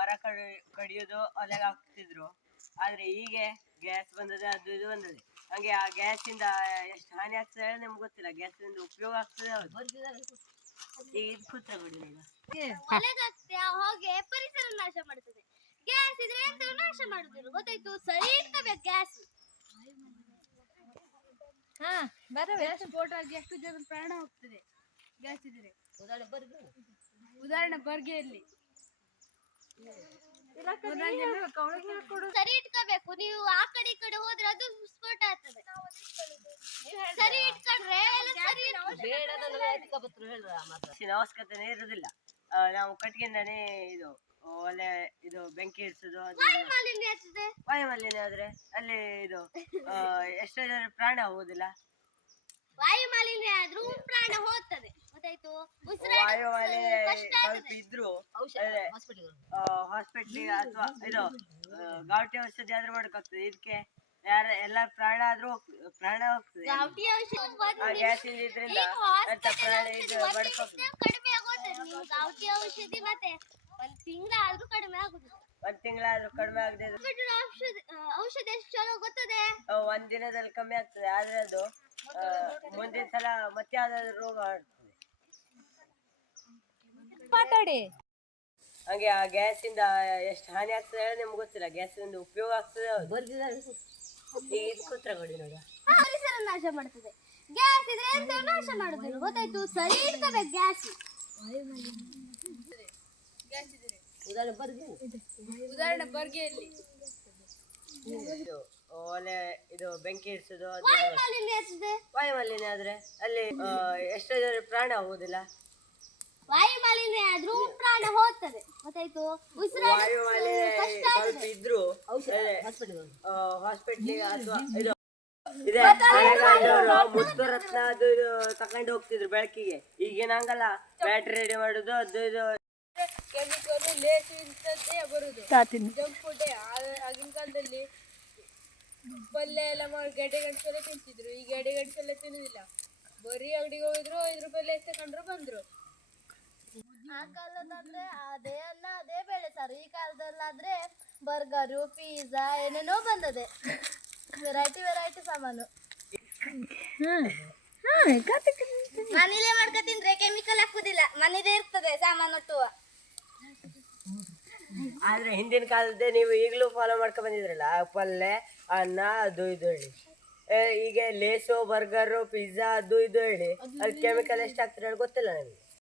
ಮರ ಕಡಿಯೋದು ಒಲೆಗೆ ಹಾಕ್ತಿದ್ರು. ಆದ್ರೆ ಹೀಗೆ ಗ್ಯಾಸ್ ಬಂದದೆ, ಅದು ಇದು ಬಂದದೆ. ಹಂಗೆ ಆ ಗ್ಯಾಸ್ ಇಂದ ಎಷ್ಟು ಹಾನಿ ಆಗ್ತದೆ ನಿಮ್ಗೆ ಗೊತ್ತಿಲ್ಲ. ಗ್ಯಾಸ್ ಇಂದ ಉಪಯೋಗ ಆಗ್ತದೆ ಈಗ ಇದು ಕೂತ್ರ ಬಿಡಿ. ಹೋಗಿ ಪರಿಸರ ನಾಶ ಮಾಡ್ತದೆ. ಗ್ಯಾಸ್ ಇದ್ರೆ ಎಂತ ನಾಶ ಮಾಡುದಿಲ್ಲ, ಗೊತ್ತಾಯ್ತು. ಸರಿ ಇಟ್ಕೋಬೇಕು ಗ್ಯಾಸ್. ಗ್ಯಾಸ್ ಸ್ಫೋಟ ಆಗಿ ಎಷ್ಟು ಜನ ಪ್ರಾಣ ಹೋಗ್ತದೆ ಗ್ಯಾಸ್ ಇದ್ರೆ. ಉದಾಹರಣೆ ಬರ್ಗೆಯಲ್ಲಿ ಸರಿ ಇಟ್ಕೋಬೇಕು. ನೀವು ಆ ಕಡೆ ಈ ಕಡೆ ಹೋದ್ರೆ ಅದು ಸ್ಫೋಟ ಆಗ್ತದೆ. ಸರಿ ಇಟ್ಕೊಂಡ್ರೆ ಅವಶ್ಯಕತೆ ಇರುದಿಲ್ಲ. ನಾವು ಕಟ್ಗೆಂದಾನೆ ಇದು ಒಲೆ ಇದು ಬೆಂಕಿ ಇರಿಸುದು. ವಾಯು ಮಾಲಿನ್ಯ ಆದ್ರೆ ಅಲ್ಲಿ ಇದು ಎಷ್ಟೋ ಜನ ಪ್ರಾಣ ಹೋಗುದಿಲ್ಲ. ವಾಯು ಮಾಲಿನ್ಯ ಆದ್ರೂ ಪ್ರಾಣ ಹೋಗ್ತದೆ, ಗೊತ್ತಾಯ್ತು. ವಾಯು ಮಾಲಿನ್ಯ ಸ್ವಲ್ಪ ಇದ್ರು ಹಾಸ್ಪಿಟ್ಲಿಗೆ ಅಥವಾ ಇದು ಗಾವಟಿ ಔಷಧಿ ಆದ್ರೂ ಮಾಡಕ್ಕಾಗ್ತದೆ. ಇದಕ್ಕೆ ಎಲ್ಲಾರ ಪ್ರಾಣ ಆದ್ರೂ ಪ್ರಾಣ ಹೋಗ್ತದೆ. ಗ್ಯಾಸ್ ಇದ್ರಿಂದ ಕಡಿಮೆ ಆಗೋದು. ಗಾವಟಿ ಔಷಧಿ ಮತ್ತೆ ಒಂದ್ ತಿಂಗಳಾದ್ರೂ ಕಡಿಮೆ ಆಗದೆ ಔಷಧಿ ಎಷ್ಟು ಚಲೋ ಗೊತ್ತದೆ. ಒಂದ್ ದಿನದಲ್ಲಿ ಕಮ್ಮಿ ಆಗ್ತದೆ. ಆದ್ರೆ ಅದು ಮುಂದಿನ ಸಲ ಮತ್ತೆ ಯಾವ್ದಾದ್ರು ರೋಗ ಮಾತಾಡಿ. ಹಂಗೆ ಆ ಗ್ಯಾಸ್ ಇಂದ ಎಷ್ಟು ಹಾನಿ ಆಗ್ತದೆ ನಿಮ್ಗೆ ಗೊತ್ತಿಲ್ಲ. ಗ್ಯಾಸ್ ಇಂದ ಉಪಯೋಗ ಆಗ್ತದೆ ಈಗ ಇದು ಕೂತ್ರ ಕೊಡಿ ನೋಡಿ. ಪರಿಸರ ನಾಶ ಮಾಡ್ತದೆ. ಗ್ಯಾಸ್ ಇದ್ರೆ ಎಂತ ನಾಶ ಮಾಡುದಿಲ್ಲ, ಗೊತ್ತಾಯ್ತು. ಸರಿ ಇಟ್ಕೋಬೇಕು ಗ್ಯಾಸ್. ಉದಾಹರಣೆ ಬರ್ಗೆಯಲ್ಲಿ ಒಲೆ ಇದು ಬೆಂಕಿ ಇರಿಸುದು. ವಾಯು ಮಾಲಿನ್ಯ ವಾಯು ಮಾಲಿನ್ಯ ಆದ್ರೆ ಅಲ್ಲಿ ಎಷ್ಟೋ ಜನ ಪ್ರಾಣ ಹೋಗುದಿಲ್ಲ. ವಾಯು ಮಾಲಿನ್ಯ ಆದ್ರೂ ಪ್ರಾಣ ಹೋಗ್ತದೆ, ಗೊತ್ತಾಯ್ತು. ವಾಯು ಮಾಲಿನ್ಯ ಸ್ವಲ್ಪ ಇದ್ರು ಹಾಸ್ಪಿಟ್ಲಿಗೆ ಅಥವಾ ಇದು ಇದೆ ಮುತ್ತು ರತ್ನ ಅದು ಇದು ತಕೊಂಡು ಹೋಗ್ತಿದ್ರು ಬೆಳಕಿಗೆ. ಈಗೇನ ಹಂಗಲ್ಲ, ಬ್ಯಾಟ್ರಿ ರೆಡಿ ಮಾಡುದು ಅದು ಇದು ಕೆಮಿಕಲ್ ಲೇಸ್ ಇಂಥದ್ದೇ ಬರುದು. ಜಂಕ್ ಫುಡ್ ಆಗಿನ ಕಾಲದಲ್ಲಿ ಪಲ್ಯ ಎಲ್ಲ ಮಾಡಿ ಗಡ್ಡೆ ಗಂಟೆಲ್ಲ ತಿಂತಿದ್ರು. ಈ ಗಡ್ಡೆ ಗಂಟೆಲ್ಲ ತಿನ್ನುದಿಲ್ಲ. ಬರೀ ಅಂಗಡಿಗೆ ಹೋಗಿದ್ರು 5 ರೂಪಾಯಿ ಲೇಸ್ ತಕೊಂಡ್ರು ಬಂದ್ರು. ಆ ಕಾಲದಾದ್ರೆ ಅದೇ ಅನ್ನ ಅದೇ ಬೇಳೆ ಸಾರು. ಈ ಕಾಲದಲ್ಲಾದ್ರೆ ಬರ್ಗರು ಪಿಜ್ಜಾ ಏನೇನೋ ಬಂದದೆ. ವೆರೈಟಿ ಸಾಮಾನು. ಮನೇಲೆ ಮಾಡ್ಕೊ ತಿಂದ್ರೆ ಕೆಮಿಕಲ್ ಹಾಕುದಿಲ್ಲ, ಮನೇದೇ ಇರ್ತದೆ ಸಾಮಾನು ಒಟ್ಟುವ. ಆದ್ರೆ ಹಿಂದಿನ ಕಾಲದ್ದೇ ನೀವು ಈಗಲೂ ಫಾಲೋ ಮಾಡ್ಕೊ ಬಂದಿದ್ರಲ್ಲ, ಪಲ್ಯ ಅನ್ನ ಅದು ಇದು ಹೇಳಿ. ಈಗ ಲೇಸು ಬರ್ಗರು ಪಿಜ್ಜಾ ಅದು ಇದು ಹೇಳಿ, ಅಲ್ಲಿ ಕೆಮಿಕಲ್ ಎಷ್ಟು ಹಾಕ್ತಾರೆ ಹೇಳಿ ಗೊತ್ತಿಲ್ಲ ನನಗೆ.